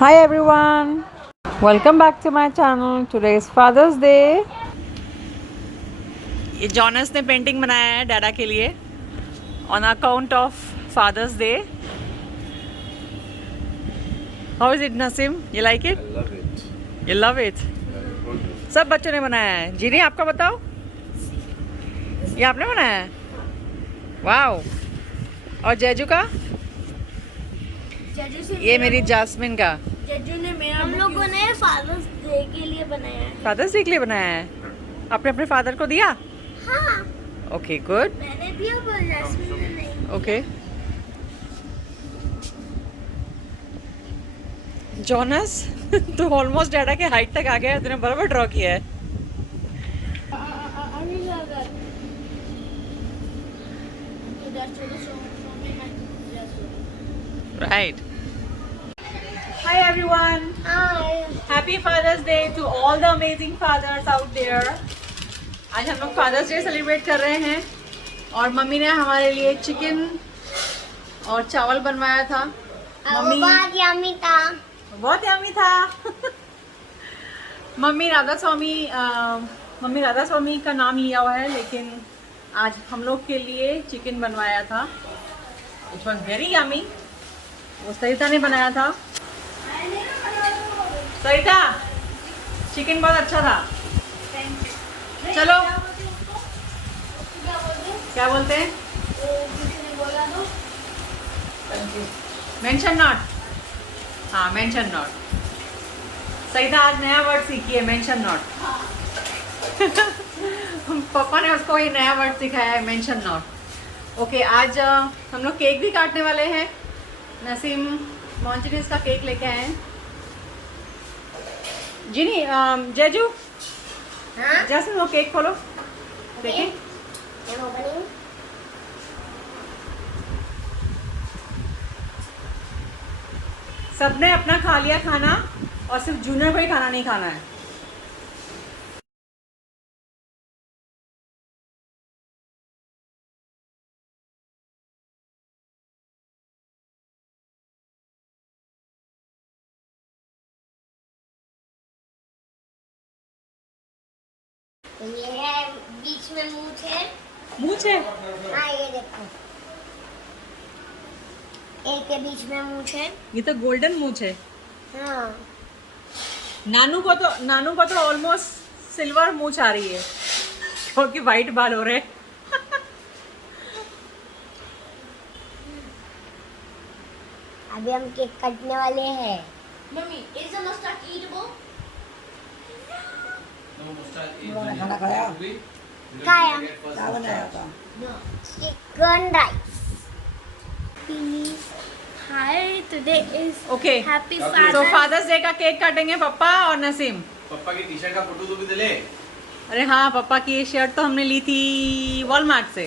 Hi everyone, welcome back to my channel. Today is Father's Day. ये Jonas ने painting बनाया है डैडा के लिए on account of Father's Day. How is it, Nasim? You like it? I love it. You love it? Very good. सब बच्चों ने बनाया है. जीनी आपका बताओ. ये आपने बनाया है? वाओ. और जेजू का? ये मेरी जास्मिन का. जज्जू ने मेरा हम लोगों ने फादर्स डे के लिए बनाया है। फादर्स डे के लिए बनाया है. आपने अपने फादर को दिया? हाँ ओके गुड. मैंने दिया पर जैस्मिन ने नहीं। ओके. जॉनस तू ऑलमोस्ट डैडा के हाइट तक आ गया है. तूने बराबर ड्रॉ किया है. Right. Hi everyone. Hi. Happy Father's Day to all the amazing fathers out there. आज हम लोग फादर्स डे सेलिब्रेट कर रहे हैं और मम्मी ने हमारे लिए चिकन और चावल बनवाया था. मम्मी बहुत यम्मी था। बहुत यम्मी था. मम्मी राधा स्वामी का नाम लिया हुआ है, लेकिन आज हम लोग के लिए चिकन बनवाया था. It was very yummy. वो सरिता ने बनाया था. सरिता चिकन बहुत अच्छा था. चलो क्या बोलते हैं? Mention not. हाँ मेंशन नॉट. सरिता आज नया वर्ड सीखी है, मेंशन नॉट. पापा ने उसको ये नया वर्ड सिखाया है, मेंशन नॉट. ओके. आज हम लोग केक भी काटने वाले हैं. नसीम मॉन्चरीज का केक लेके आए हैं. जिनी जेजू हाँ? जैसे वो केक खोलो देखें. सबने अपना खा लिया खाना और सिर्फ जूनियर को ही खाना नहीं खाना है. ये है बीच में मूंछ है। मूंछ है. हाँ ये देखो, एक के बीच में मूंछ है। ये तो गोल्डन मूंछ है. हाँ नानू को तो ऑलमोस्ट सिल्वर मूंछ आ रही है क्योंकि वाइट बाल हो रहे हैं. अभी हम केक काटने वाले हैं। Mummy, is the mustard eatable? No mustard is उन्होंने खाना खाया? खाया। क्या बनाया था? No. Chicken rice. Hi, today is okay. Happy Okay. Father's तो फादर्स डे का केक काटेंगे पप्पा और नसीम. पापा की टी-शर्ट का फोटो तो भी दे ले. अरे हाँ, पापा की ये शर्ट तो हमने ली थी वॉलमार्ट से.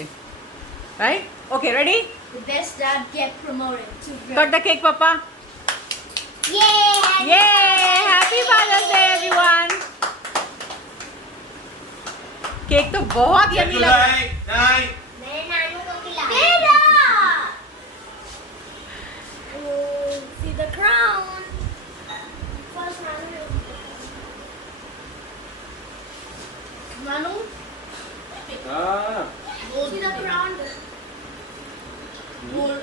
Right. Okay ready. The best dad get promoted to cut the cake पापा. ये ये happy father's day everyone. Cake तो बहुत यम्मी लग रहा है. नहीं. मेरे नानू को खिला। see the crown. First Nanu. Manu, हाँ. see the crown. More.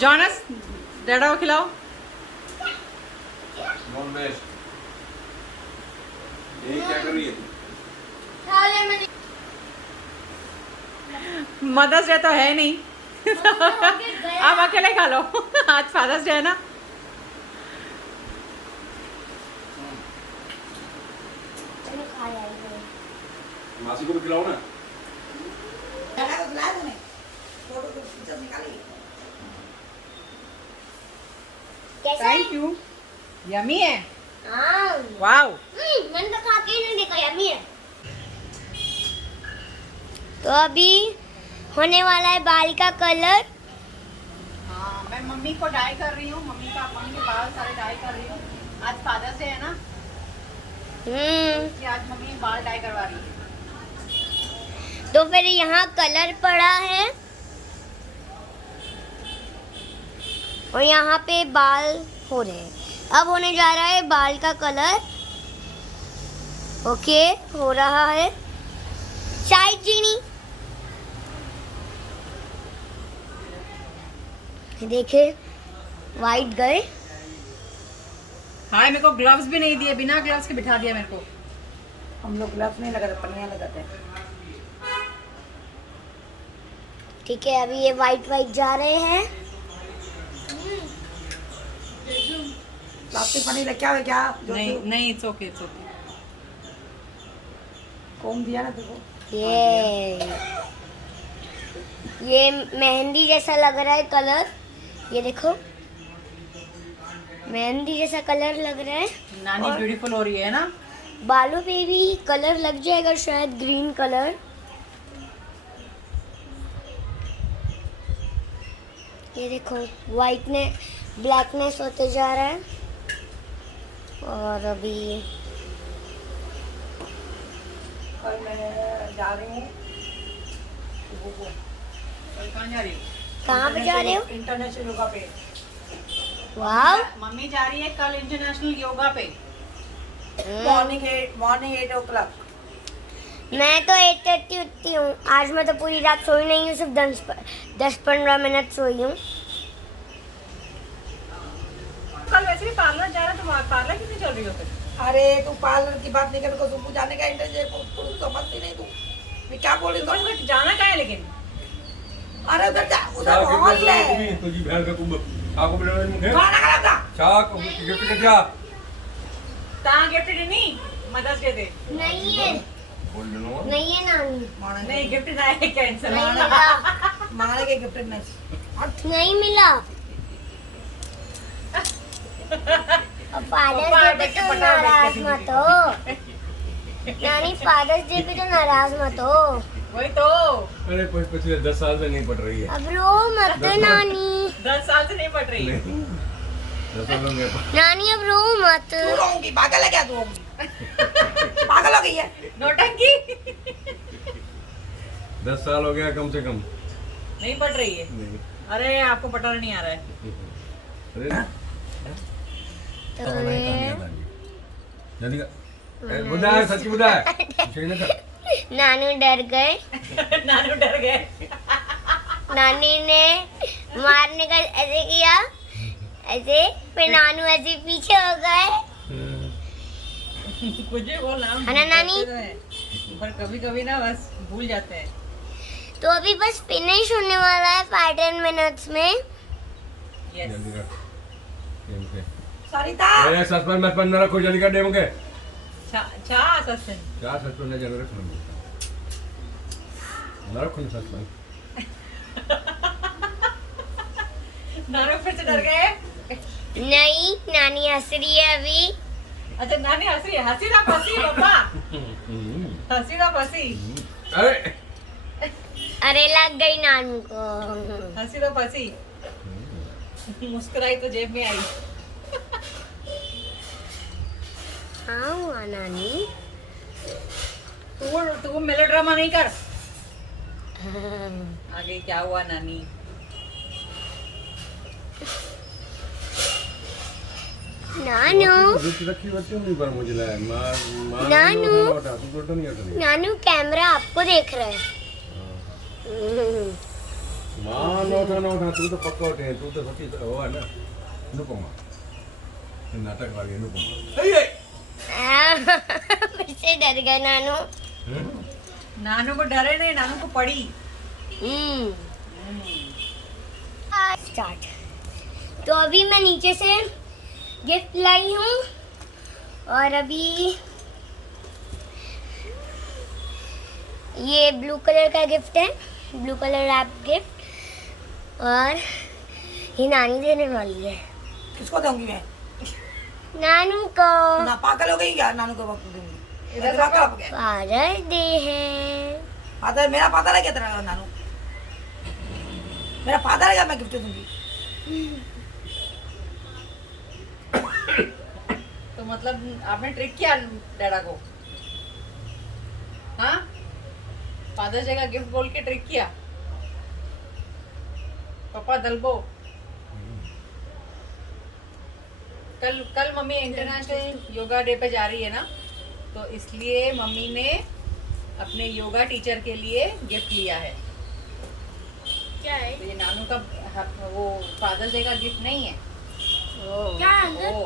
Jonas डैडा को खिलाओ. Non veg. ये क्या कर रही है तू? Tell him मदर्स डे तो है नहीं. आप अकेले खा लो. आज फादर्स डे है ना. मैंने खाया है। मासी को भी खिलाओ ना. खाना तो खिलाया तूने? फोटो तो पिक्चर निकाली? कैसा है? Thank you. यमी है. हाँ। वाओ. मैंने तो खा के ही नहीं देखा, यम्मी है। तो अभी होने वाला है बाल का कलर। हाँ मैं मम्मी को डाई कर रही हूँ. मम्मी के बाल सारे डाई कर रही हूँ. आज फादर्स डे है ना, इसलिए आज मम्मी बाल डाई करवा रही है. तो फिर यहाँ कलर पड़ा है और यहाँ पे बाल हो रहे हैं। अब होने जा रहा है बाल का कलर। ओके, हो रहा है। चाय चीनी देखे, वाइट गए। हाय, मेरे को ग्लव्स भी नहीं दिए, बिना ग्लव्स के बिठा दिया मेरे को। हम लोग ग्लव्स नहीं लगाते, पन्नियाँ लगाते हैं। ठीक है, अभी ये वाइट वाइट जा रहे हैं। प्लास्टिक पन्नी लेके आओ क्या? नहीं नहीं, इट्स ओके, इट्स ओके। कौन दिया ना देखो। ये मेहंदी जैसा लग रहा है कलर। ये देखो, मेहंदी जैसा कलर लग रहा है। नानी ब्यूटीफुल हो रही है ना। बालों पे भी कलर लग जाएगा शायद, ग्रीन कलर। ये देखो, वाइटनेस ब्लैकनेस होते जा रहा है। और अभी कल मैं जा रही हूँ कहाँ जा रही हो? कहाँ पे जा रहे हो? इंटरनेशनल योगा पे। वाह, मम्मी जा रही है कल इंटरनेशनल योगा पे। Morning 8 o'clock। मैं तो 8:30 उठती हूँ। आज मैं तो पूरी रात सोई नहीं हूँ, सिर्फ 10-15 मिनट सोई हूँ। कल वैसे भी पार्लर जा रहा है, तो पार्लर कितनी चल रही हो फिर? अरे तू पार्लर की बात नहीं कर, को सुबह जाने का इंटरव्यू तू समझती नहीं तू। मैं क्या बोल रही हूँ? तुम्हें जाना कहाँ है लेकिन? अरे उधर जा, उधर हॉल है। तुझी बहन का कुंभ आको बेटा मुझे खाना खा था। चाक गिफ्ट के जा कहाँ गिफ्ट देनी? मदर्स डे दे। नहीं है, बोल देनो नहीं है नानी, नहीं गिफ्ट ना है, कैंसर। नहीं मिला, मांगने के गिफ्ट नहीं। नहीं मिला। फादर्स डे पे तो नाराज मत हो नानी, फादर्स डे पे तो नाराज मत हो। वही तो, अरे पिछले 10 साल से नहीं पढ़ रही है। अब रो मत नानी। 10 साल से नहीं पढ़ रही। नहीं 10 साल हो गए। नानी अब रो मत। तू रोऊंगी, पागल है क्या तू? होगी पागल हो गई है। नौटंकी। 10 साल हो गया कम से कम। नहीं पढ़ रही है। नहीं अरे आपको पढ़ना नहीं आ रहा है। अरे तो जल्दी का बुदा है, सच्ची बुदा है। सही ना कर। नानू डर गए। नानू डर गए। नानी ने मारने का ऐसे किया, ऐसे, फिर नानू ऐसे पीछे हो गए। कुछ भी बोलना है ना नानी? पर कभी कभी ना बस भूल जाते हैं। तो अभी बस फिनिश होने वाला है 5-10 मिनट्स में। यस। जल्दी कर डेम के सरिता ए सस्पेंस मत बंद रखो, जल्दी कर डेम के चा सस्पेंस। क्या सस्पेंस है जल्दी रखो ना रखो सस्पेंस। नानू फिर से डर गए। नहीं, नानी हंस रही है अभी। अच्छा नानी हंस रही है, हंसी ना फंसी पापा, हंसी ना फंसी। अरे अरे लग गई नानू को। हंसी तो फंसी, मुस्कुराई तो जेब में आई। हाँ हुआ नानी। तू मेलोड्रामा नहीं कर। आगे क्या हुआ नानी? नानू, रखी बच्चों नहीं पर मुझे लगा मां नानू, तू तो नहीं हटनी। नानू कैमरा आपको देख रहा है। मां ना उठा तू तो पक्का उठे, तू तो सच्ची वो है ना अनुपमा, नाटक वाली अनुपमा। फिर से डर गए नानू। नानू को डरे नहीं, नानू को पड़ी। स्टार्ट। तो अभी मैं नीचे से गिफ्ट लाई हूँ, और अभी ये ब्लू कलर का गिफ्ट है, ब्लू कलर रैप गिफ्ट, और ये नानी देने वाली है किसको दूंगी मैं? नानू को। ना पागल हो गई क्या? नानू को वक्त दूंगी। इधर दिमाग खराब हो गया। फादर डे है। फादर मेरा फादर है क्या तेरा? नानू मेरा फादर है क्या? मैं गिफ्ट दूंगी। तो मतलब आपने ट्रिक किया डैडा को? हाँ, फादर्स डे का गिफ्ट बोल के ट्रिक किया पापा दलबो। कल मम्मी इंटरनेशनल योगा डे पे जा रही है ना, तो इसलिए मम्मी ने अपने योगा टीचर के लिए गिफ्ट लिया है। क्या है? तो ये नानू का वो फादर्स डे का गिफ्ट नहीं है। क्या है अंदर? ओ,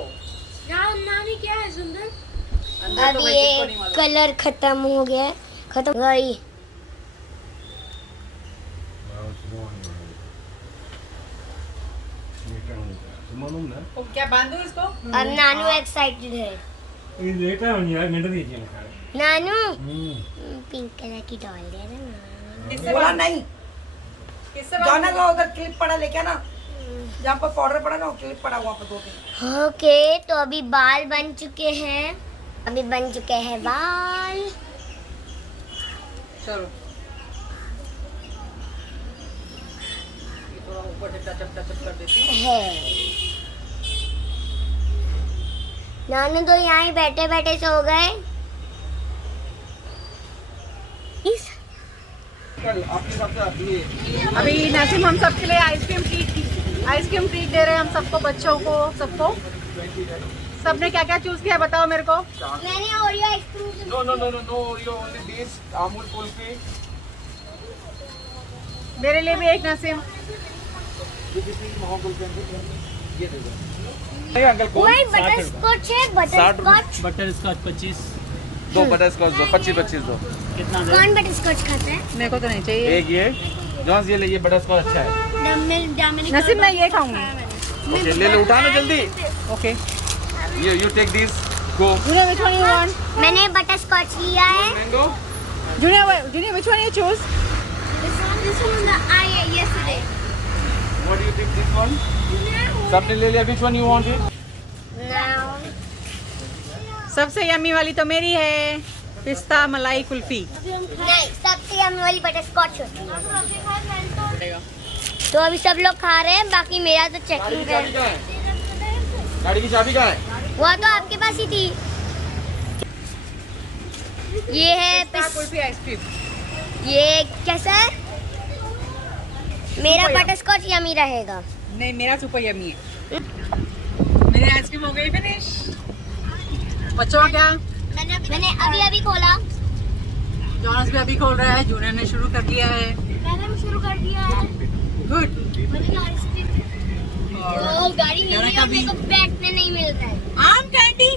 नानी क्या है सुंदर? अंदर तो अब भाई ये किसको नहीं मालूम। कलर खत्म हो गया है, खत्म हो गई। तो क्या बांधू इसको? अब नानू एक्साइटेड है। नानू पिंक कलर की डॉल दे ना। किससे बोला बांधू? नहीं, किससे जाना बांधू? का उधर क्लिप पड़ा लेके ना, जहाँ पर पाउडर पड़ा ना वो क्लिप पड़ा हुआ पर 2-3। ओके, तो अभी बाल बन चुके हैं, अभी बन चुके हैं बाल। चलो ये थोड़ा ऊपर से टचअप कर देती हूँ। है नानू तो यहाँ ही बैठे बैठे सो गए। अभी नासिम हम सबके लिए आइसक्रीम ट्रीट दे रहे हैं हम सबको, बच्चों को, सबको। सबने क्या क्या चूज किया है बताओ मेरे को। मैंने Oreo ice cream No, only this Amul Kulfi. मेरे लिए भी एक नासिम। वही बटर स्कॉच है, बटर स्कॉच। Butterscotch 25। दो बटर स्कॉच दो, 25 दो। कितना दे? कौन बटर स्कॉच खाता है? मेरे को तो नहीं चाहिए। एक ये जॉन्स, ये ले, ये बटर स्कॉच अच्छा है। नसीब मैं ये खाऊंगी। ओके ले लो, उठाना जल्दी। Okay You take this. Go. Junior which one you want? मैंने बटर स्कॉच लिया है। Mango. Junior which one you choose? This one that I ate yesterday. What do you think this one? सबने ले लिया, which one you want it? सबसे yummy वाली तो मेरी है, पिस्ता मलाई कुल्फी। नहीं, सबसे यम्मी वाली बटर स्कॉच होती है। तो अभी सब लोग खा रहे हैं, बाकी मेरा तो गाड़ी की चेकिंग चाबी है। कहाँ है? गाड़ी की चाबी कहाँ है? वो तो आपके पास ही थी। ये है पिस्ता कुल्फी आइसक्रीम। ये कैसा है? मेरा सुपर बटर स्कॉच यम्मी रहेगा। नहीं, मेरा सुपर यम्मी है। मेरी आइसक्रीम हो गई फिनिश। बच्चों का क्या? मैंने अभी अभी खोला। जॉनस भी अभी खोल रहा है, जूनियर ने शुरू कर दिया है। मैंने भी शुरू कर दिया है। गुड। मैंने आइसक्रीम। गाड़ी मिल रही है और मेरे को बैठने नहीं मिल रहा है। आम कैंडी